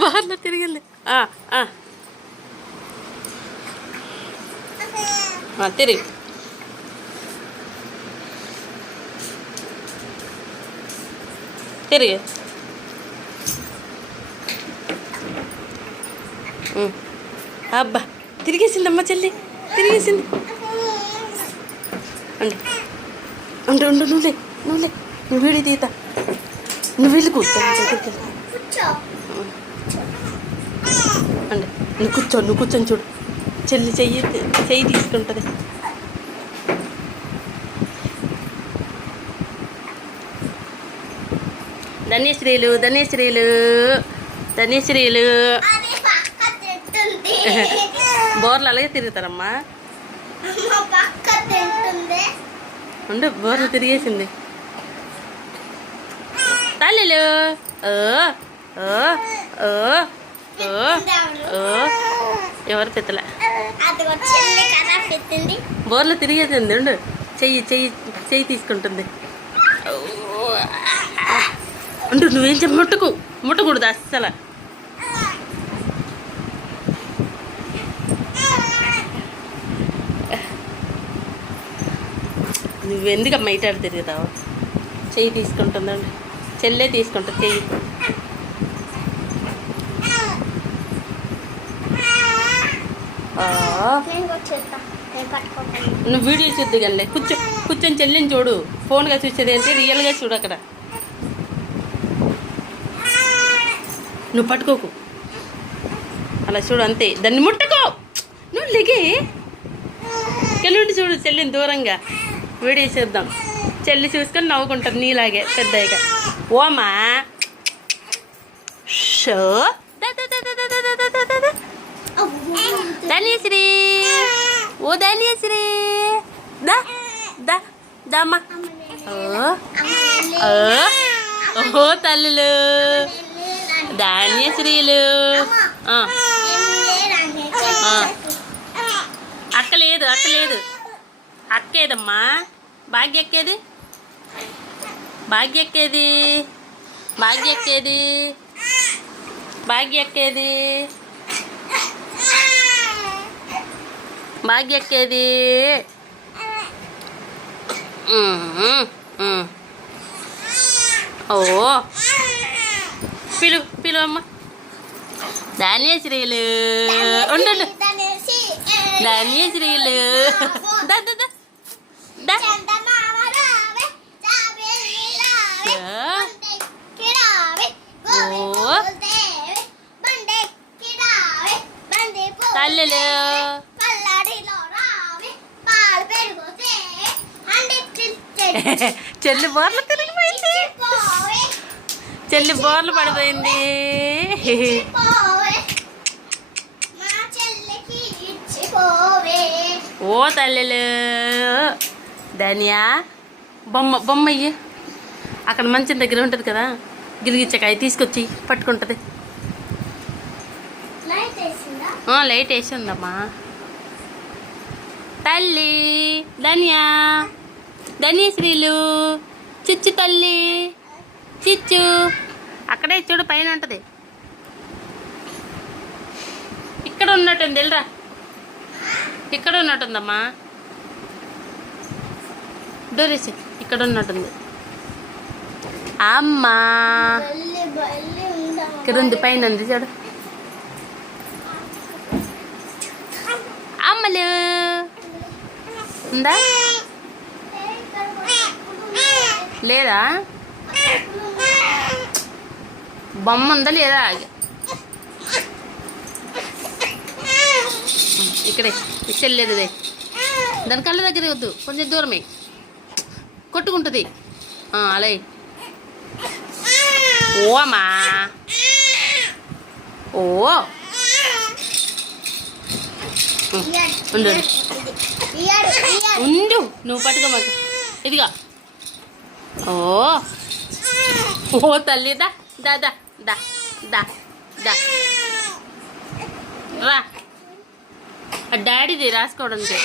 బోర్లో తిరిగింది. తిరిగి తిరిగి అబ్బా తిరిగేసిందమ్మా చెల్లి, తిరిగేసింది. అండి అంటే ఉండు, నువ్వులే నువ్వులే, నువ్వు వీడి తీత, నువ్వు వెళ్ళి కూర్చో అండి. నువ్వు కూర్చొని చూడు, చెల్లి చెయ్యి తీసుకుంటుంది. ధన్యశ్రీలు ధన్యశ్రీలు ధన్యశ్రీలు బోర్లు అలాగే తిరుగుతారమ్మా. ఉండు, బోర్లు తిరిగేసింది. తల్లిలు ఎవరు పెత్తల బోర్లు తిరిగేసింది. ఉండు, చెయ్యి తీసుకుంటుంది. ఉండు, నువ్వేం చెప్పి ముట్టకూడదు అస్సలు. నువ్వెందుకమ్మా ఇటాడు తిరుగుతావు? చెయ్యి తీసుకుంటుందండి, చెల్లె తీసుకుంటుంది చెయ్యి. నువ్వు వీడియో చూద్దు కానీ కూర్చొని చెల్లిని చూడు. ఫోన్గా చూసేది ఏంటి, రియల్గా చూడు. అక్కడ నువ్వు పట్టుకోకు, అలా చూడు అంతే. దాన్ని ముట్టుకో, నువ్వు లిగి కెళ్ళుండి చూడు చెల్లిని దూరంగా. వీడియో చూద్దాం, చెల్లి చూసుకొని నవ్వుకుంటారు నీలాగే పెద్దగా. ఓమా షో ధన్యశ్రీ, ఓ ధన్యశ్రీ దమ్మా. ఓ తల్లులు ధాన్యశ్రీలు. అక్కలేదు అక్కేదమ్మా. భాగ్యక్కేది ఓ పిలు అమ్మ. ధాన్యశ్రీలు ఉండు, ధాన్యశ్రీలు తల్లులు చెల్లి బోర్లు తిరిగిపోయింది, చెల్లి బోర్లు పడిపోయింది. ఓ తల్లులు ధనియా బొమ్మ అయ్యి అక్కడ మంచం దగ్గర ఉంటుంది కదా, గిలిగిచ్చకాయ తీసుకొచ్చి పట్టుకుంటుంది. లైట్ వేసి ఉందమ్మా. తల్లి ధన్యశ్రీలు చిచ్చు తల్లి చిచ్చు అక్కడే చూడు, పైన ఉంటుంది. ఇక్కడ ఉన్నట్టుంది, వెళ్ళరా, ఇక్కడ ఉన్నట్టుందమ్మా. డోరేసి ఇక్కడ ఉన్నట్టుంది. అమ్మా ఇక్కడ ఉంది, పైన ఉంది చూడు. అమ్మలు ఉందా లేదా? బొమ్మ ఉందా లేదా? ఇక్కడే చెల్లేదు, దాని కళ్ళ దగ్గర వద్దు, కొంచెం దూరమే, కొట్టుకుంటుంది. అలాగే ఓ అమ్మా, ఓ ఉండు నువ్వు పట్టుకో మాకు. ఇదిగా ఓ తల్లి దా దా దా దా దా దా రా. డాడీది రాసుకోవడానికి